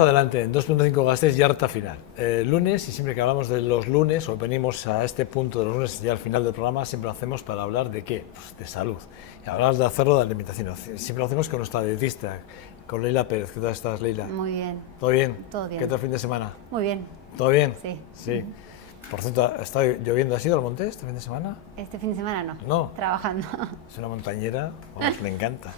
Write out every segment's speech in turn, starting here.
Adelante, en 2.5 Gasteiz ya harta final. Lunes, y siempre que hablamos de los lunes, o venimos a este punto de los lunes ya al final del programa, siempre lo hacemos para hablar de qué, pues de salud. Y hablamos de hacerlo de alimentación. Siempre lo hacemos con nuestra dietista, con Leila Pérez. ¿Qué tal estás, Leila? Muy bien. ¿Todo bien? Todo bien. ¿Qué tal el fin de semana? Muy bien. ¿Todo bien? Sí. Sí. Por cierto, ¿está lloviendo? ¿Has ido al monte este fin de semana? Este fin de semana no. No. Trabajando. Es una montañera, vamos, me encanta.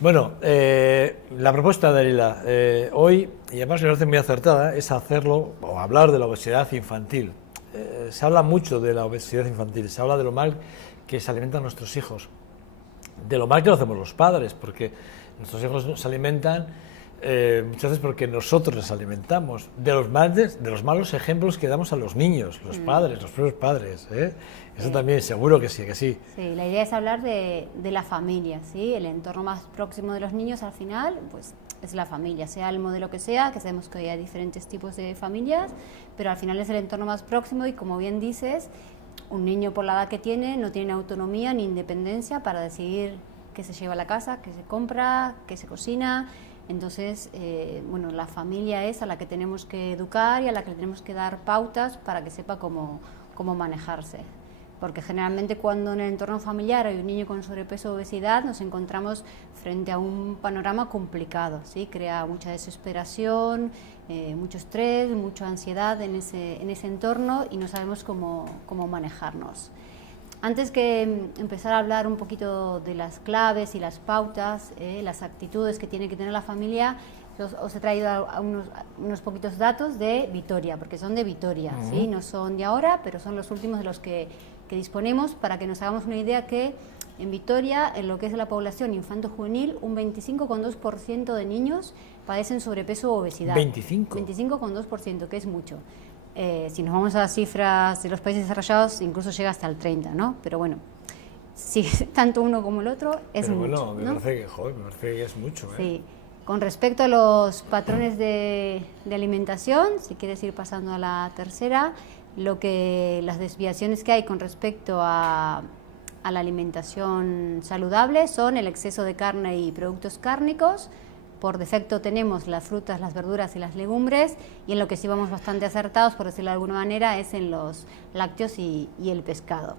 Bueno, la propuesta de Leila hoy, y además me parece muy acertada, es hacerlo o hablar de la obesidad infantil. Se habla mucho de la obesidad infantil, se habla de lo mal que se alimentan nuestros hijos, de lo mal que lo hacemos los padres, porque nuestros hijos se alimentan muchas veces porque nosotros les alimentamos, de los malos ejemplos que damos a los niños, los padres, los propios padres. Eso también, seguro que sí, que sí. Sí, la idea es hablar de la familia, ¿sí? El entorno más próximo de los niños al final, pues es la familia, sea el modelo que sabemos que hay diferentes tipos de familias, pero al final es el entorno más próximo y como bien dices, un niño por la edad que tiene no tiene autonomía ni independencia para decidir qué se lleva a la casa, qué se compra, qué se cocina. Entonces, bueno, la familia es a la que tenemos que educar y a la que le tenemos que dar pautas para que sepa cómo manejarse. Porque generalmente cuando en el entorno familiar hay un niño con sobrepeso o obesidad nos encontramos frente a un panorama complicado, ¿sí? Crea mucha desesperación, mucho estrés, mucha ansiedad en ese entorno y no sabemos cómo manejarnos. Antes que empezar a hablar un poquito de las claves y las pautas, las actitudes que tiene que tener la familia, os he traído unos poquitos datos de Vitoria, porque son de Vitoria, ¿sí? No son de ahora, pero son los últimos de los que disponemos para que nos hagamos una idea que en Vitoria, en lo que es la población infanto-juvenil, un 25,2% de niños padecen sobrepeso o obesidad. ¿25? 25,2%, que es mucho. Si nos vamos a las cifras de los países desarrollados, incluso llega hasta el 30%, ¿no? Pero bueno, si tanto uno como el otro es pero mucho. Bueno, me parece que es mucho. Sí. Con respecto a los patrones de alimentación, si quieres ir pasando a la tercera, las desviaciones que hay con respecto a la alimentación saludable son el exceso de carne y productos cárnicos. Por defecto tenemos las frutas, las verduras y las legumbres, y en lo que sí vamos bastante acertados, por decirlo de alguna manera, es en los lácteos y el pescado.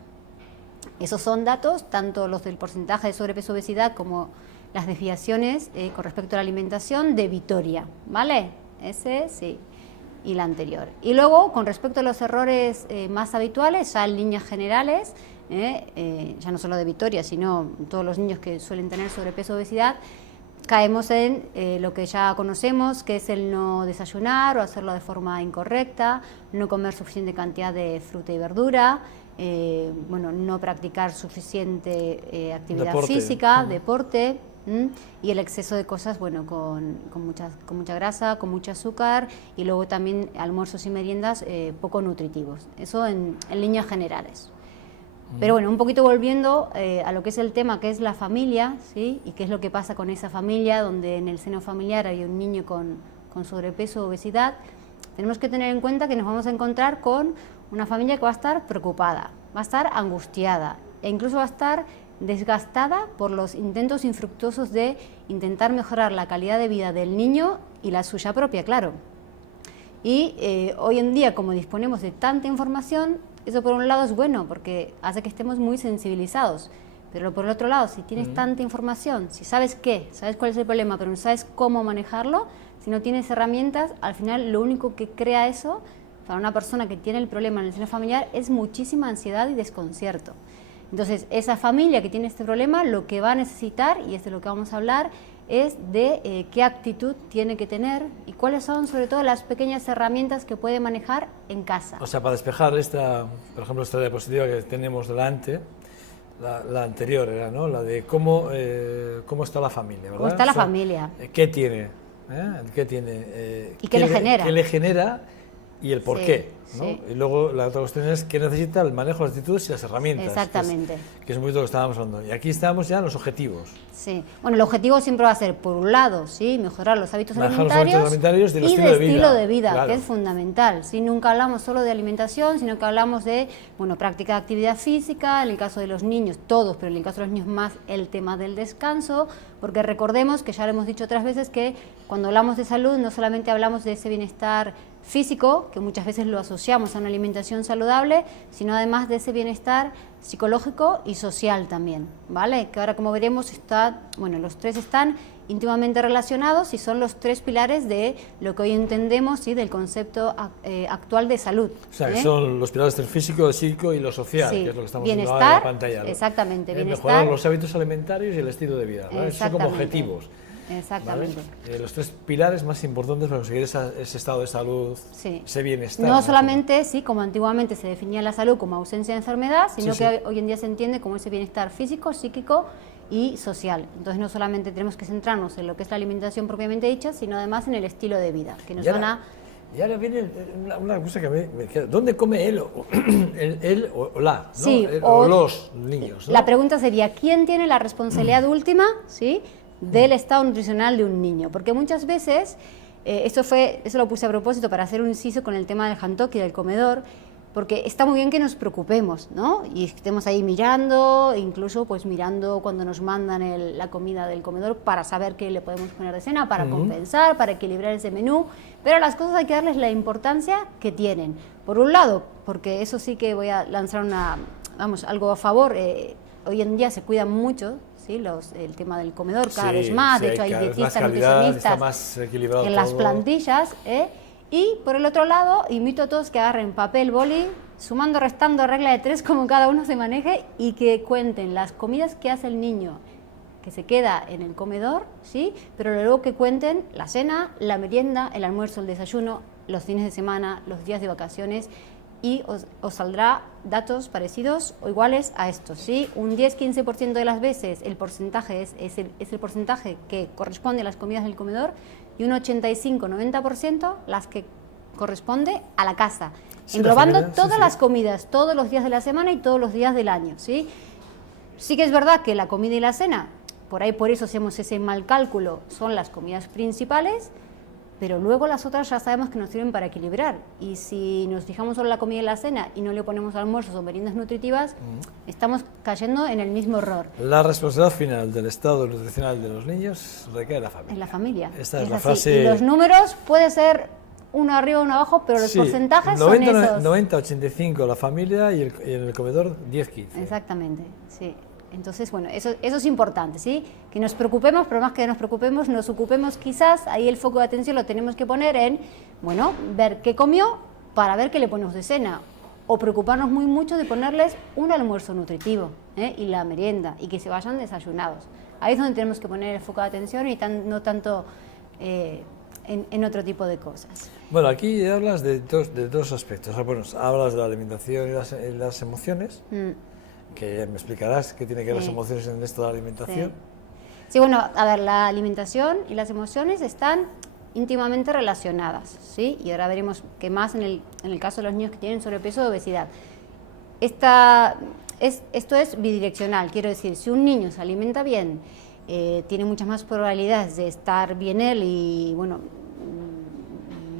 Esos son datos, tanto los del porcentaje de sobrepeso y obesidad como las desviaciones con respecto a la alimentación de Vitoria, ¿vale? Ese sí, y la anterior. Y luego, con respecto a los errores más habituales, ya en líneas generales, ya no solo de Vitoria, sino todos los niños que suelen tener sobrepeso o obesidad, caemos en lo que ya conocemos, que es el no desayunar o hacerlo de forma incorrecta, no comer suficiente cantidad de fruta y verdura, bueno, no practicar suficiente actividad física, deporte, y el exceso de cosas, bueno, con mucha grasa, con mucho azúcar, y luego también almuerzos y meriendas poco nutritivos. Eso en líneas generales. Pero bueno, un poquito volviendo a lo que es el tema, que es la familia, ¿sí? Y qué es lo que pasa con esa familia, donde en el seno familiar hay un niño con sobrepeso o obesidad. Tenemos que tener en cuenta que nos vamos a encontrar con una familia que va a estar preocupada, va a estar angustiada e incluso va a estar desgastada por los intentos infructuosos de intentar mejorar la calidad de vida del niño y la suya propia, claro. Y hoy en día, como disponemos de tanta información, eso por un lado es bueno porque hace que estemos muy sensibilizados, pero por el otro lado, si tienes tanta información, si sabes sabes cuál es el problema, pero no sabes cómo manejarlo, si no tienes herramientas, al final lo único que crea eso para una persona que tiene el problema en el seno familiar es muchísima ansiedad y desconcierto. Entonces, esa familia que tiene este problema, lo que va a necesitar, y es de lo que vamos a hablar, es de qué actitud tiene que tener y cuáles son sobre todo las pequeñas herramientas que puede manejar en casa. O sea, para despejar por ejemplo, esta diapositiva que tenemos delante, la anterior era, ¿no? La de cómo está la familia, ¿verdad? ¿Cómo está la familia? ¿Qué tiene? ¿Qué tiene? ¿Y qué le genera? ¿Qué le genera y el por qué? ¿no? Sí. Y luego la otra cuestión es que necesita el manejo de las actitudes y las herramientas. Exactamente. Que es un poquito lo que estábamos hablando. Y aquí estamos ya en los objetivos. Sí. Bueno, el objetivo siempre va a ser, por un lado, ¿sí? Mejorar los hábitos alimentarios y el estilo de vida, claro. Que es fundamental. ¿Sí? Nunca hablamos solo de alimentación, sino que hablamos de, bueno, práctica de actividad física, en el caso de los niños, todos, pero en el caso de los niños más el tema del descanso, porque recordemos que ya lo hemos dicho otras veces que cuando hablamos de salud no solamente hablamos de ese bienestar físico, que muchas veces lo asociamos a una alimentación saludable, sino además de ese bienestar psicológico y social también, ¿vale? Que ahora, como veremos, los tres están íntimamente relacionados y son los tres pilares de lo que hoy entendemos, ¿sí?, del concepto actual de salud. O sea, que son los pilares del físico, el psíquico y lo social, sí, que es lo que estamos bienestar, viendo ahora en la pantalla, ¿no? Exactamente, bienestar. Mejorar los hábitos alimentarios y el estilo de vida, ¿vale? Son como objetivos. Exactamente. ¿Vale? Los tres pilares más importantes para conseguir ese estado de salud, sí, ese bienestar. No solamente, sí, como antiguamente se definía la salud como ausencia de enfermedad, sino que hoy en día se entiende como ese bienestar físico, psíquico y social. Entonces no solamente tenemos que centrarnos en lo que es la alimentación propiamente dicha, sino además en el estilo de vida, que nos van a... Y ahora viene una cosa que me queda. ¿Dónde come él o la? ¿No? Sí, o los niños, ¿no? La pregunta sería, ¿quién tiene la responsabilidad última, sí, del estado nutricional de un niño? Porque muchas veces, eso lo puse a propósito para hacer un inciso con el tema del hantoki, del comedor, porque está muy bien que nos preocupemos, ¿no? Y estemos ahí mirando, incluso pues mirando cuando nos mandan la comida del comedor para saber qué le podemos poner de cena, para compensar, para equilibrar ese menú, pero a las cosas hay que darles la importancia que tienen. Por un lado, porque eso sí que voy a lanzar algo a favor, hoy en día se cuidan mucho, ¿sí?, el tema del comedor cada vez más, de hecho hay dietistas, nutricionistas en las plantillas, y por el otro lado, invito a todos que agarren papel, boli, sumando, restando, regla de 3, como cada uno se maneje, y que cuenten las comidas que hace el niño, que se queda en el comedor, ¿sí?, pero luego que cuenten la cena, la merienda, el almuerzo, el desayuno, los fines de semana, los días de vacaciones, y os saldrá datos parecidos o iguales a estos, ¿sí? Un 10-15% de las veces el porcentaje es el porcentaje que corresponde a las comidas del comedor, y un 85-90% las que corresponde a la casa, sí, englobando todas las comidas, todos los días de la semana y todos los días del año, ¿sí? Sí que es verdad que la comida y la cena, por eso hacemos ese mal cálculo, son las comidas principales, pero luego las otras ya sabemos que nos sirven para equilibrar, y si nos fijamos solo en la comida y la cena y no le ponemos almuerzos o meriendas nutritivas, estamos cayendo en el mismo error. La responsabilidad final del estado nutricional de los niños recae en la familia. En la familia. Esta es la frase. Y los números puede ser uno arriba, uno abajo, pero los porcentajes son esos. 90-85 la familia y en el comedor 10-15. Exactamente, sí. Entonces, bueno, eso es importante, ¿sí? Que nos preocupemos, pero más que nos preocupemos, nos ocupemos quizás, ahí el foco de atención lo tenemos que poner en, ver qué comió para ver qué le ponemos de cena, o preocuparnos mucho de ponerles un almuerzo nutritivo, y la merienda, y que se vayan desayunados. Ahí es donde tenemos que poner el foco de atención y no tanto en otro tipo de cosas. Bueno, aquí hablas de dos aspectos. Bueno, hablas de la alimentación y las emociones, que me explicarás qué tiene que ver las emociones en esto de la alimentación. Sí, bueno, a ver, la alimentación y las emociones están íntimamente relacionadas, ¿sí? Y ahora veremos que más en el caso de los niños que tienen sobrepeso o obesidad. Esto es bidireccional, quiero decir, si un niño se alimenta bien, tiene muchas más probabilidades de estar bien él y,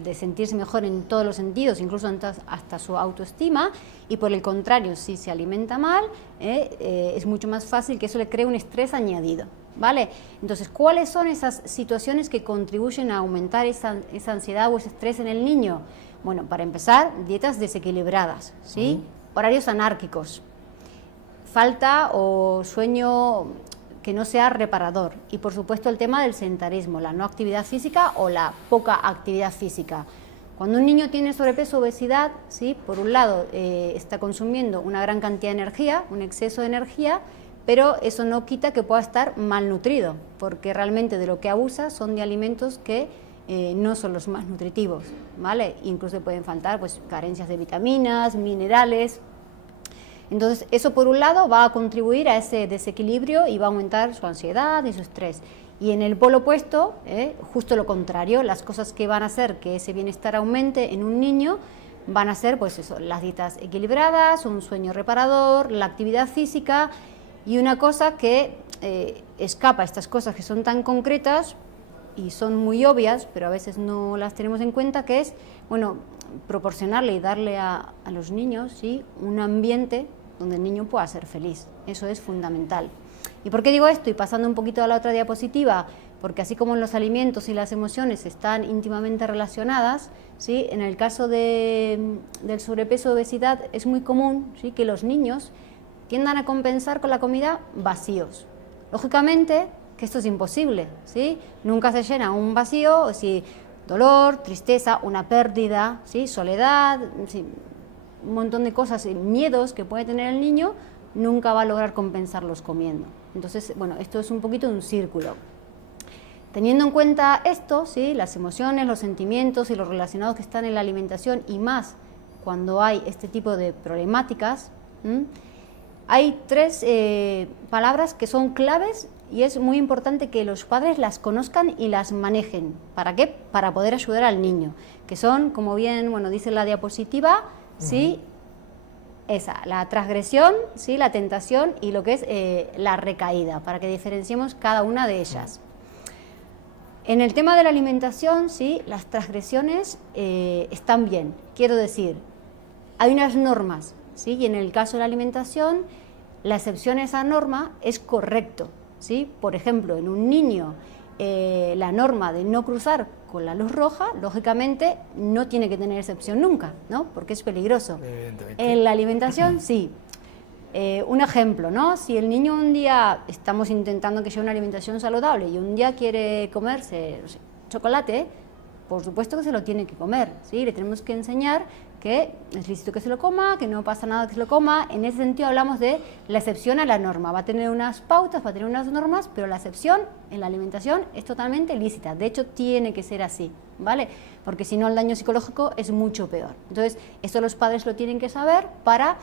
de sentirse mejor en todos los sentidos, incluso hasta su autoestima, y por el contrario, si se alimenta mal, es mucho más fácil que eso le cree un estrés añadido, ¿vale? Entonces, ¿cuáles son esas situaciones que contribuyen a aumentar esa ansiedad o ese estrés en el niño? Bueno, para empezar, dietas desequilibradas, ¿sí? Horarios anárquicos, falta o sueño que no sea reparador, y por supuesto el tema del sedentarismo, la no actividad física o la poca actividad física. Cuando un niño tiene sobrepeso o obesidad, ¿sí?, por un lado está consumiendo una gran cantidad de energía, un exceso de energía, pero eso no quita que pueda estar malnutrido, porque realmente de lo que abusa son de alimentos que no son los más nutritivos, ¿vale? Incluso pueden faltar carencias de vitaminas, minerales. Entonces, eso por un lado va a contribuir a ese desequilibrio y va a aumentar su ansiedad y su estrés. Y en el polo opuesto, justo lo contrario, las cosas que van a hacer que ese bienestar aumente en un niño van a ser, las dietas equilibradas, un sueño reparador, la actividad física, y una cosa que escapa a estas cosas que son tan concretas y son muy obvias, pero a veces no las tenemos en cuenta, que es, proporcionarle y darle a los niños, ¿sí?, un ambiente donde el niño pueda ser feliz. Eso es fundamental. ¿Y por qué digo esto? Y pasando un poquito a la otra diapositiva, porque así como los alimentos y las emociones están íntimamente relacionadas, ¿sí? En el caso del sobrepeso o obesidad es muy común, ¿sí?, que los niños tiendan a compensar con la comida vacíos. Lógicamente que esto es imposible, ¿sí? Nunca se llena un vacío si dolor, tristeza, una pérdida, ¿sí?, soledad, ¿sí?, un montón de cosas, miedos que puede tener el niño, nunca va a lograr compensarlos comiendo. Entonces, bueno, esto es un poquito un círculo. Teniendo en cuenta esto, ¿sí?, las emociones, los sentimientos y los relacionados que están en la alimentación, y más cuando hay este tipo de problemáticas, hay tres palabras que son claves y es muy importante que los padres las conozcan y las manejen. ¿Para qué? Para poder ayudar al niño, que son, como bien, bueno, dice la diapositiva, ¿sí?, esa, la transgresión, ¿sí?, la tentación y lo que es la recaída, para que diferenciemos cada una de ellas. En el tema de la alimentación, sí, las transgresiones están bien. Quiero decir, hay unas normas, ¿sí?, y en el caso de la alimentación, la excepción a esa norma es correcto, ¿sí? Por ejemplo, en un niño, la norma de no cruzar con la luz roja, lógicamente, no tiene que tener excepción nunca, ¿no?, porque es peligroso. En la alimentación, sí. Un ejemplo, ¿no? Si el niño un día, estamos intentando que sea una alimentación saludable y un día quiere comerse, no sé, chocolate, por supuesto que se lo tiene que comer, ¿sí? Le tenemos que enseñar que es lícito que se lo coma, que no pasa nada que se lo coma. En ese sentido hablamos de la excepción a la norma. Va a tener unas pautas, va a tener unas normas, pero la excepción en la alimentación es totalmente lícita. De hecho, tiene que ser así, ¿vale? Porque si no, el daño psicológico es mucho peor. Entonces, esto los padres lo tienen que saber para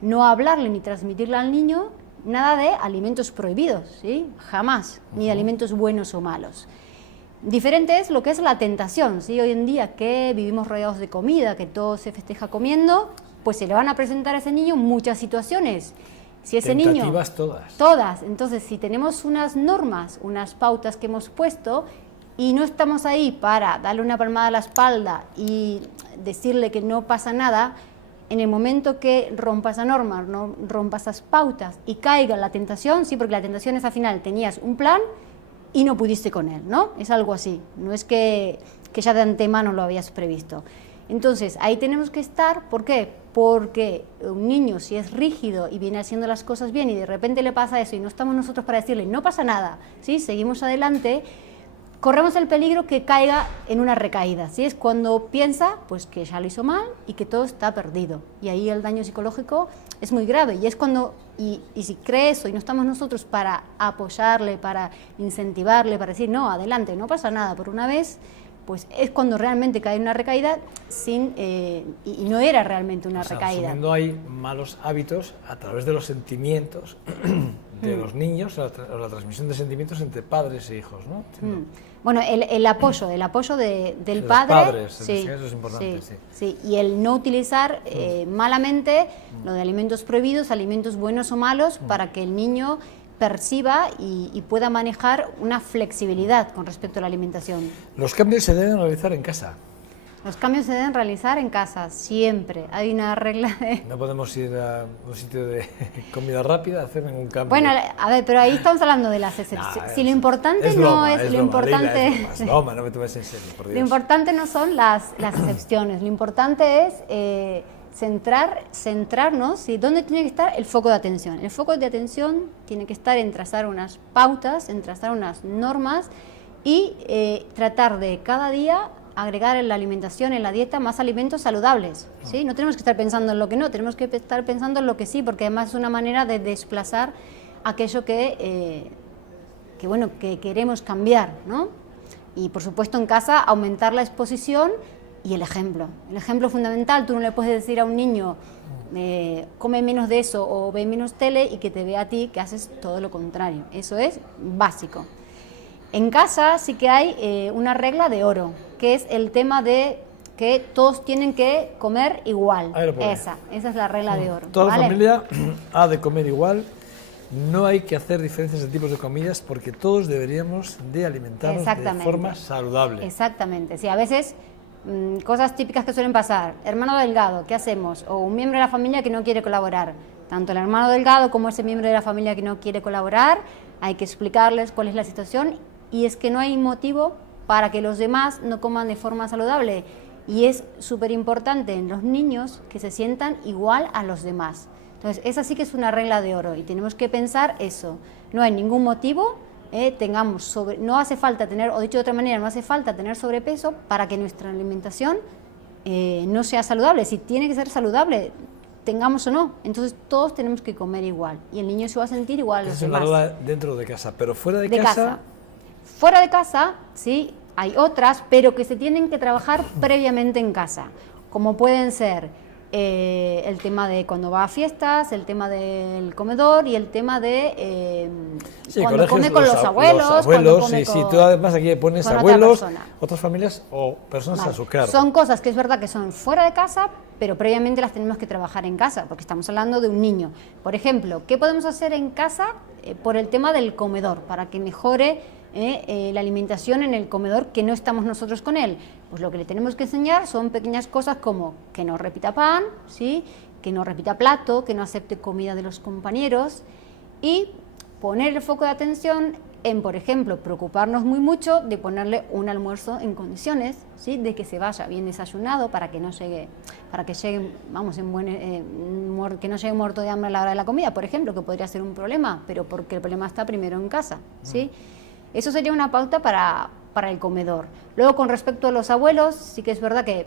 no hablarle ni transmitirle al niño nada de alimentos prohibidos, ¿sí? Jamás, ni de alimentos buenos o malos. Diferente es lo que es la tentación, ¿sí? Hoy en día que vivimos rodeados de comida, que todo se festeja comiendo, pues se le van a presentar a ese niño muchas situaciones. Si ese Tentativas niño, todas. todas. Entonces, si tenemos unas normas, unas pautas que hemos puesto y no estamos ahí para darle una palmada a la espalda y decirle que no pasa nada, en el momento que rompa esa norma, no rompa esas pautas y caiga en la tentación, sí, porque la tentación es al final, tenías un plan y no pudiste con él, ¿no? Es algo así, no es que ya de antemano lo habías previsto. Entonces, ahí tenemos que estar, ¿por qué? Porque un niño, si es rígido y viene haciendo las cosas bien y de repente le pasa eso y no estamos nosotros para decirle, no pasa nada, ¿sí? Seguimos adelante, corremos el peligro que caiga en una recaída, ¿sí? Es cuando piensa pues que ya lo hizo mal y que todo está perdido. Y ahí el daño psicológico es muy grave. Y es cuando, y si cree eso y no estamos nosotros para apoyarle, para incentivarle, para decir, no, adelante, no pasa nada por una vez, pues es cuando realmente cae en una recaída y no era realmente una recaída. Asumiendo hay malos hábitos a través de los sentimientos de los niños, o la transmisión de sentimientos entre padres e hijos, ¿no? Bueno, el apoyo del padre, padres, sí, eso es importante, sí, y el no utilizar malamente lo de alimentos prohibidos, alimentos buenos o malos, para que el niño perciba y pueda manejar una flexibilidad con respecto a la alimentación. Los cambios se deben realizar en casa. Los cambios se deben realizar en casa, siempre. Hay una regla de... No podemos ir a un sitio de comida rápida a hacer ningún cambio. Bueno, a ver, pero ahí estamos hablando de las excepciones. Si lo importante no es... Lo importante es broma, no me tomes en serio, por Dios. Lo importante no son las excepciones, lo importante es centrarnos, ¿sí? ¿Dónde tiene que estar el foco de atención? El foco de atención tiene que estar en trazar unas pautas, en trazar unas normas y tratar de cada día agregar en la alimentación, en la dieta, más alimentos saludables, ¿sí? No tenemos que estar pensando en lo que no, tenemos que estar pensando en lo que sí, porque además es una manera de desplazar aquello que queremos cambiar, ¿no? Y por supuesto en casa aumentar la exposición y el ejemplo. El ejemplo fundamental, tú no le puedes decir a un niño come menos de eso o ve menos tele y que te vea a ti que haces todo lo contrario. Eso es básico. En casa sí que hay una regla de oro, que es el tema de que todos tienen que comer igual. Esa es la regla de oro. Toda la familia ha de comer igual, no hay que hacer diferencias de tipos de comidas porque todos deberíamos de alimentarnos de forma saludable. Exactamente, sí, a veces cosas típicas que suelen pasar, hermano delgado, ¿qué hacemos? O un miembro de la familia que no quiere colaborar. tanto el hermano delgado como ese miembro de la familia que no quiere colaborar, hay que explicarles cuál es la situación, y es que no hay motivo para que los demás no coman de forma saludable, y es súper importante en los niños que se sientan igual a los demás. Entonces, esa sí que es una regla de oro y tenemos que pensar eso. No hay ningún motivo, no hace falta tener, o dicho de otra manera, no hace falta tener sobrepeso para que nuestra alimentación no sea saludable. Si tiene que ser saludable, tengamos o no, entonces todos tenemos que comer igual y el niño se va a sentir igual a los demás. Es una regla dentro de casa, pero fuera de casa. Fuera de casa, sí, hay otras, pero que se tienen que trabajar previamente en casa, como pueden ser el tema de cuando va a fiestas, el tema del comedor y el tema de cuando come con los abuelos. Sí, tú además aquí pones abuelos, otras familias o personas a su cargo. Son cosas que es verdad que son fuera de casa, pero previamente las tenemos que trabajar en casa, porque estamos hablando de un niño. Por ejemplo, ¿qué podemos hacer en casa por el tema del comedor, para que mejore la alimentación en el comedor que no estamos nosotros con él? Pues lo que le tenemos que enseñar son pequeñas cosas como que no repita pan, ¿sí? Que no repita plato, que no acepte comida de los compañeros, y poner el foco de atención en, por ejemplo, preocuparnos muy mucho de ponerle un almuerzo en condiciones, ¿sí? De que se vaya bien desayunado para que no llegue, vamos, que no llegue muerto de hambre a la hora de la comida, por ejemplo, que podría ser un problema, pero porque el problema está primero en casa, ¿sí? Eso sería una pauta para el comedor. Luego, con respecto a los abuelos, sí que es verdad que,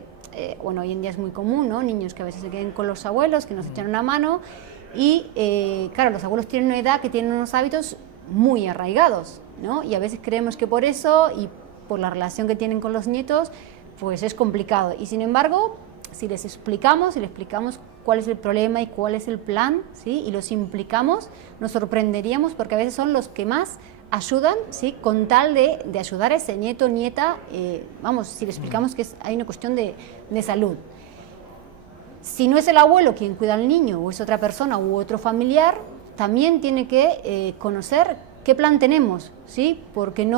hoy en día es muy común, ¿no? Niños que a veces se queden con los abuelos, que nos echan una mano, y claro, los abuelos tienen una edad que tienen unos hábitos muy arraigados, ¿no? Y a veces creemos que por eso y por la relación que tienen con los nietos, pues es complicado. Y sin embargo, si les explicamos cuál es el problema y cuál es el plan, ¿sí? Y los implicamos, nos sorprenderíamos, porque a veces son los que más ayudan, ¿sí? Con tal de ayudar a ese nieto o nieta, si le explicamos que hay una cuestión de salud. Si no es el abuelo quien cuida al niño, o es otra persona u otro familiar, también tiene que conocer qué plan tenemos, ¿sí? Porque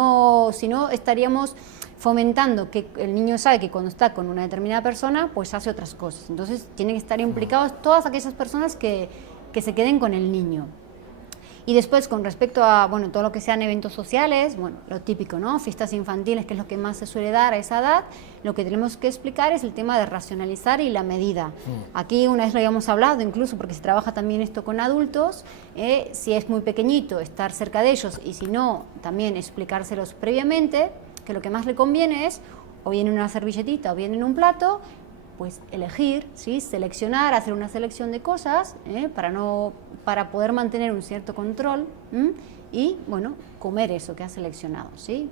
si no estaríamos fomentando que el niño sabe que cuando está con una determinada persona, pues hace otras cosas. Entonces tienen que estar implicados todas aquellas personas que se queden con el niño. Y después, con respecto a todo lo que sean eventos sociales, lo típico, ¿no? Fiestas infantiles, que es lo que más se suele dar a esa edad, lo que tenemos que explicar es el tema de racionalizar y la medida. Aquí una vez lo habíamos hablado, incluso porque se trabaja también esto con adultos, si es muy pequeñito, estar cerca de ellos, y si no, también explicárselos previamente, que lo que más le conviene es, o bien en una servilletita o bien en un plato, pues elegir, ¿sí? Seleccionar, hacer una selección de cosas para poder mantener un cierto control y comer eso que has seleccionado, ¿sí?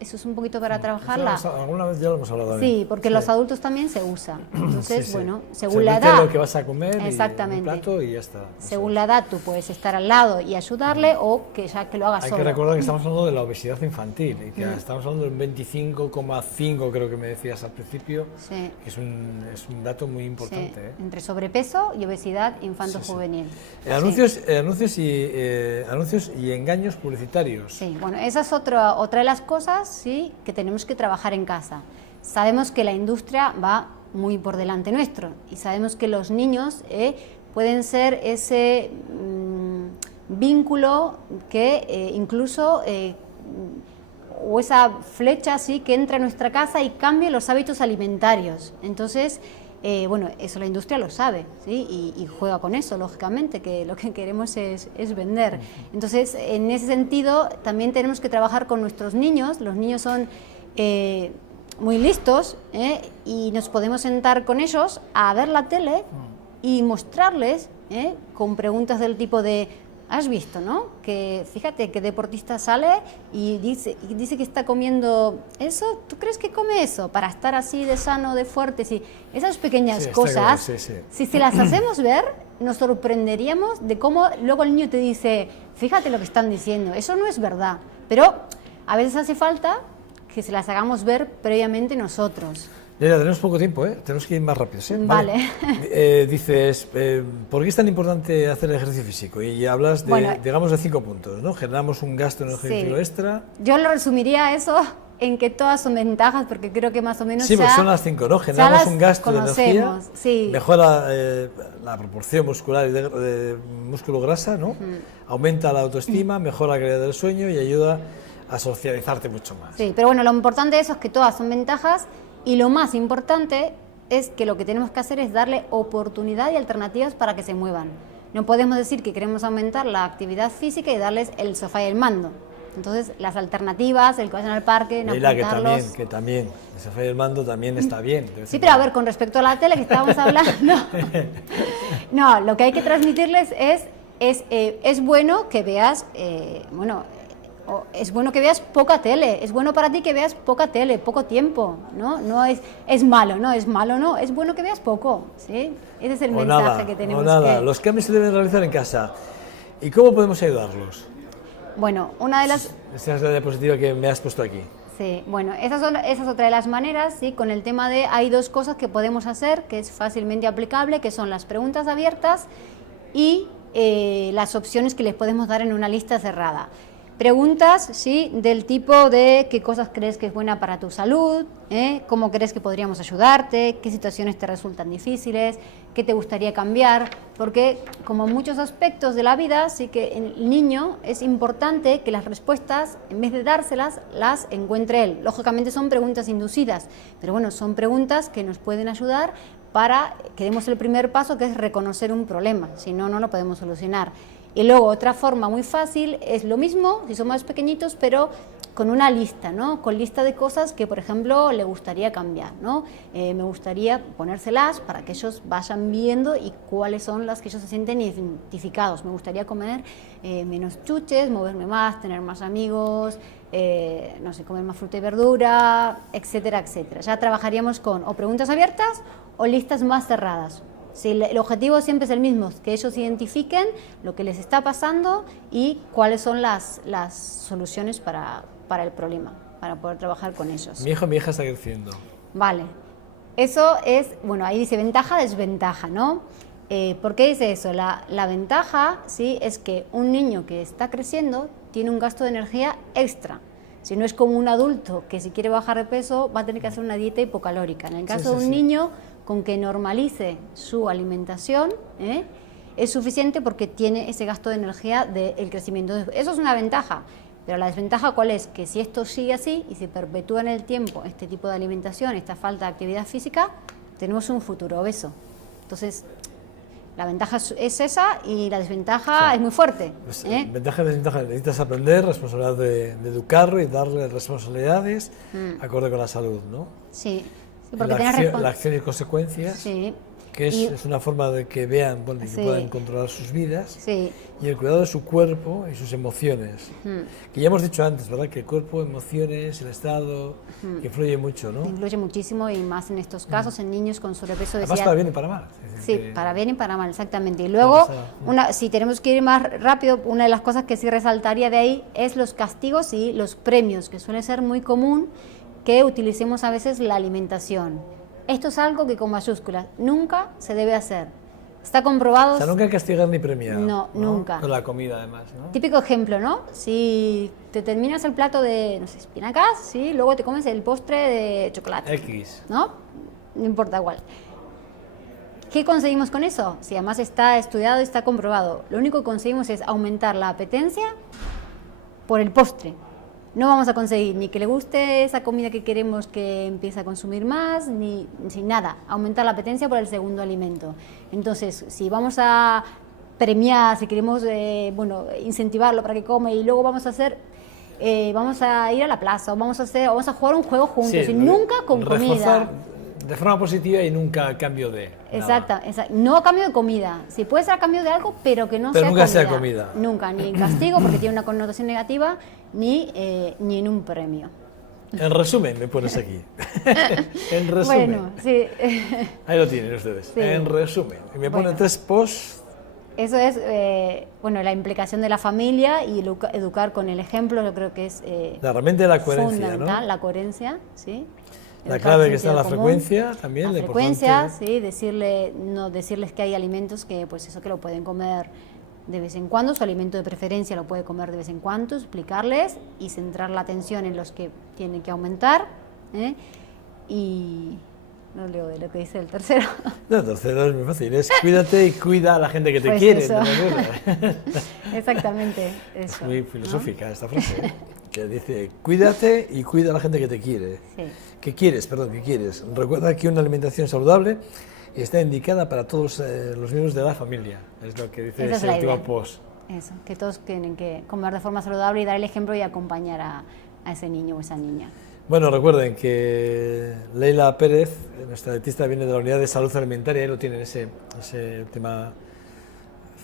Eso es un poquito para trabajarla. Alguna vez ya lo hemos hablado. Sí, porque los adultos también se usa. Entonces, según se la edad, lo que vas a comer exactamente, y un plato y ya está. Según la edad, tú puedes estar al lado y ayudarle o que lo hagas solo. Hay que recordar que estamos hablando de la obesidad infantil y que estamos hablando del 25,5, creo que me decías al principio, sí, que es un dato muy importante. Sí, entre sobrepeso y obesidad infanto-juvenil. Anuncios y engaños publicitarios. Sí, esa es otra de las cosas, sí, que tenemos que trabajar en casa. Sabemos que la industria va muy por delante nuestro y sabemos que los niños pueden ser ese vínculo que incluso o esa flecha, sí, que entra a nuestra casa y cambie los hábitos alimentarios. Entonces, eso la industria lo sabe, ¿sí? Y juega con eso, lógicamente, que lo que queremos es vender. Entonces, en ese sentido, también tenemos que trabajar con nuestros niños. Los niños son muy listos, y nos podemos sentar con ellos a ver la tele y mostrarles con preguntas del tipo de: has visto, ¿no? Que fíjate que deportista sale y dice que está comiendo eso. ¿Tú crees que come eso para estar así de sano, de fuerte? Sí, esas pequeñas cosas, claro, si se las hacemos ver, nos sorprenderíamos de cómo luego el niño te dice: fíjate lo que están diciendo, eso no es verdad. Pero a veces hace falta que se las hagamos ver previamente nosotros. Ya, tenemos poco tiempo, tenemos que ir más rápido. Vale. Dices, ¿por qué es tan importante hacer ejercicio físico? Y hablas de, digamos, de 5 puntos, ¿no? Generamos un gasto energético extra. Yo lo resumiría eso en que todas son ventajas, porque creo que más o menos sí, ya, pues son las 5, ¿no? ya Generamos las un gasto de energía, conocemos, sí. mejora la proporción muscular y de músculo-grasa, ¿no? Aumenta la autoestima, mejora la calidad del sueño y ayuda a socializarte mucho más. Sí, pero bueno, lo importante de eso es que todas son ventajas y lo más importante es que lo que tenemos que hacer es darle oportunidad y alternativas para que se muevan. No podemos decir que queremos aumentar la actividad física y darles el sofá y el mando. Entonces, las alternativas, el que vayan al parque, no Leila, apuntarlos. que también, el sofá y el mando también está bien. Sí, pero a ver, con respecto a la tele que estábamos hablando, no, lo que hay que transmitirles es bueno que veas, es bueno que veas poca tele, es bueno para ti que veas poca tele, poco tiempo, ¿no? No es malo, no, es malo, no, es bueno que veas poco, ¿sí? Ese es el mensaje que tenemos que... Los cambios se deben realizar en casa. ¿Y cómo podemos ayudarlos? Bueno, una de las... Esa es la diapositiva que me has puesto aquí. Sí, bueno, esa es otra de las maneras, ¿sí? Con el tema de hay dos cosas que podemos hacer, que es fácilmente aplicable, que son las preguntas abiertas y las opciones que les podemos dar en una lista cerrada. Preguntas, ¿sí? Del tipo de qué cosas crees que es buena para tu salud, cómo crees que podríamos ayudarte, qué situaciones te resultan difíciles, qué te gustaría cambiar, porque como en muchos aspectos de la vida, sí que el niño es importante que las respuestas, en vez de dárselas, las encuentre él. Lógicamente son preguntas inducidas, pero bueno, son preguntas que nos pueden ayudar para que demos el primer paso, que es reconocer un problema, si no, no lo podemos solucionar. Y luego otra forma muy fácil es lo mismo, si son más pequeñitos, pero con una lista, ¿no? Con lista de cosas que, por ejemplo, le gustaría cambiar, ¿no? Me gustaría ponérselas para que ellos vayan viendo y cuáles son las que ellos se sienten identificados. Me gustaría comer menos chuches, moverme más, tener más amigos, no sé, comer más fruta y verdura, etcétera, etcétera. Ya trabajaríamos con o preguntas abiertas o listas más cerradas. Sí, el objetivo siempre es el mismo, que ellos identifiquen lo que les está pasando y cuáles son las soluciones para el problema, para poder trabajar con ellos. Mi hija está creciendo. Vale, eso es, bueno, ahí dice ventaja, desventaja, ¿no? ¿Por qué dice eso? La ventaja, ¿sí? Es que un niño que está creciendo tiene un gasto de energía extra. Si no es como un adulto que si quiere bajar de peso va a tener que hacer una dieta hipocalórica. En el caso de un niño, con que normalice su alimentación, es suficiente porque tiene ese gasto de energía del crecimiento. Eso es una ventaja, pero la desventaja ¿cuál es? Que si esto sigue así y se perpetúa en el tiempo este tipo de alimentación, esta falta de actividad física, tenemos un futuro obeso. Entonces, la ventaja es esa y la desventaja es muy fuerte. Ventaja y desventaja. Necesitas aprender, responsabilidad de educarlo y darle responsabilidades acorde con la salud, ¿no? Sí. Sí, porque la acción y consecuencias, sí. que es una forma de que vean, bueno, que puedan controlar sus vidas, sí. Y el cuidado de su cuerpo y sus emociones, que ya hemos dicho antes, ¿verdad? Que el cuerpo, emociones, el estado, que influye mucho, ¿no? Influye muchísimo y más en estos casos, en niños con sobrepeso. Además para bien y para mal. Sí, para bien y para mal, exactamente. Y luego, si tenemos que ir más rápido, una de las cosas que sí resaltaría de ahí es los castigos y los premios, que suele ser muy común que utilicemos a veces la alimentación. Esto es algo que con mayúsculas nunca se debe hacer. Está comprobado... O sea, nunca castigar ni premiar. No, nunca. Con la comida, además, ¿no? Típico ejemplo, ¿no? Si te terminas el plato de, no sé, espinacas, ¿sí? Luego te comes el postre de chocolate. X. ¿No? No importa igual. ¿Qué conseguimos con eso? Si además está estudiado y está comprobado. Lo único que conseguimos es aumentar la apetencia por el postre. No vamos a conseguir ni que le guste esa comida que queremos que empiece a consumir más, ni sin nada. Aumentar la apetencia por el segundo alimento. Entonces, si vamos a premiar, si queremos incentivarlo para que come y luego vamos a hacer, vamos a ir a la plaza o vamos a jugar un juego juntos, sí, y nunca con comida. De forma positiva y nunca a cambio de... Exacto, no a cambio de comida. Si puede ser a cambio de algo, pero que no pero sea nunca comida. Sea comida. Nunca, ni en castigo, porque tiene una connotación negativa, ni en un premio. En resumen, me pones aquí. En resumen. Bueno, sí. Ahí lo tienen ustedes. Sí. En resumen. Y me ponen 3 posts. Eso es, la implicación de la familia y educar con el ejemplo, yo creo que es realmente la coherencia, fundamental, ¿no? La coherencia, ¿sí? La clave que está en la frecuencia también. La frecuencia, sí, decirles que hay alimentos que, pues eso, que lo pueden comer de vez en cuando, su alimento de preferencia lo puede comer de vez en cuando, explicarles y centrar la atención en los que tienen que aumentar. Y no leo de lo que dice el tercero. No, el tercero es muy fácil, es cuídate y cuida a la gente que te Pues quiere. eso. ¿No? Exactamente, eso. Es muy ¿no? filosófica esta frase, que dice, cuídate y cuida a la gente que te quiere. Sí. ¿Qué quieres? Perdón, ¿qué quieres? Recuerda que una alimentación saludable está indicada para todos los miembros de la familia. Es lo que dice Esa es ese la último idea. post. Eso, que todos tienen que comer de forma saludable y dar el ejemplo y acompañar a ese niño o esa niña. Bueno, recuerden que Leila Pérez, nuestra dietista, viene de la Unidad de Salud Alimentaria, ahí lo tienen, ese última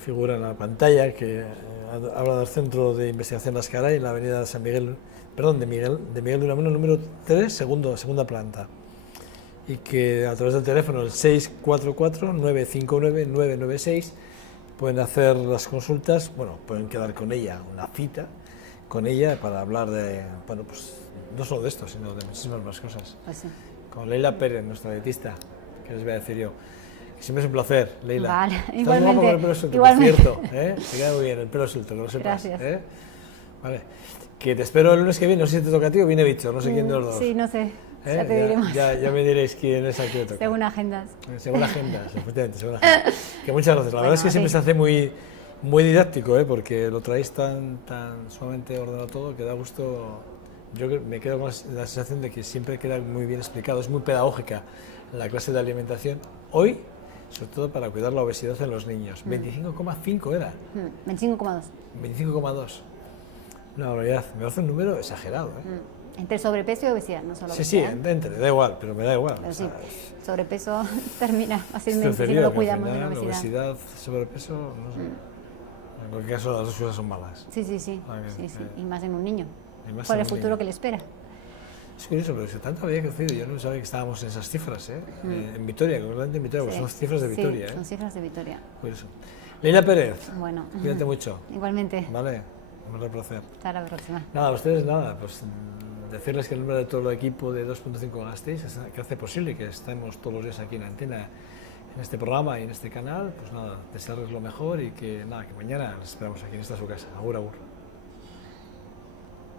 figura en la pantalla, que habla del Centro de Investigación Las Caray, en la avenida San Miguel, perdón, de Miguel de Unamuno, número 3, segunda planta. Y que a través del teléfono, el 644-959-996, pueden hacer las consultas, bueno, pueden quedar con ella, una cita con ella para hablar de, bueno, pues no solo de esto, sino de muchísimas más cosas. Pues sí. Con Leila Pérez, nuestra dietista, que les voy a decir yo. Que siempre es un placer, Leila. Vale, Estás igualmente, guapa con el pelo suelto, igualmente. por cierto, ¿eh? Te queda muy bien el pelo suelto, que lo sepas. Gracias. ¿eh? Vale. Que te espero el lunes que viene, no sé si te toca a ti o viene Bicho, no sé quién de los dos. Sí, no sé, ¿Eh? ya te diremos. Ya me diréis quién es aquí que toca. Según agendas. Según agendas, efectivamente, según agendas. Que muchas gracias. La Bueno, verdad es que a siempre ti. se hace muy didáctico, ¿eh? Porque lo traéis tan sumamente ordenado todo que da gusto. Yo me quedo con la sensación de que siempre queda muy bien explicado. Es muy pedagógica la clase de alimentación. Hoy, sobre todo para cuidar la obesidad en los niños. 25,5 era. 25,2. 25,2. Una barbaridad. Me parece un número exagerado, ¿eh? Entre sobrepeso y obesidad, no solo Sí, sí, obesidad. entre, da igual, pero me da igual. Pero o sí, sea, sobrepeso termina es fácilmente si no serio lo que al cuidamos de la final, obesidad. sobrepeso, no sé. En cualquier caso, las dos cosas son malas. Sí, sí, sí. Ah, bien, Sí, sí. bien. Y más en un niño. Y más Por en el un futuro niño. que le espera. Es curioso, pero si tanto había crecido, yo no sabía que estábamos en esas cifras, ¿eh? En Vitoria, concretamente en Vitoria, porque Sí. son cifras de Vitoria, Sí, ¿eh? son cifras de Vitoria. Curioso. Leila Pérez, Bueno. cuídate mucho, Igualmente. ¿vale? Un gran placer. Hasta la próxima. Nada, a ustedes nada, pues decirles que en nombre de todo el equipo de 2.5 Gasteiz, que hace posible que estemos todos los días aquí en Antena, en este programa y en este canal, pues nada, desearles lo mejor y que nada, que mañana les esperamos aquí en esta su casa. Agur, agur.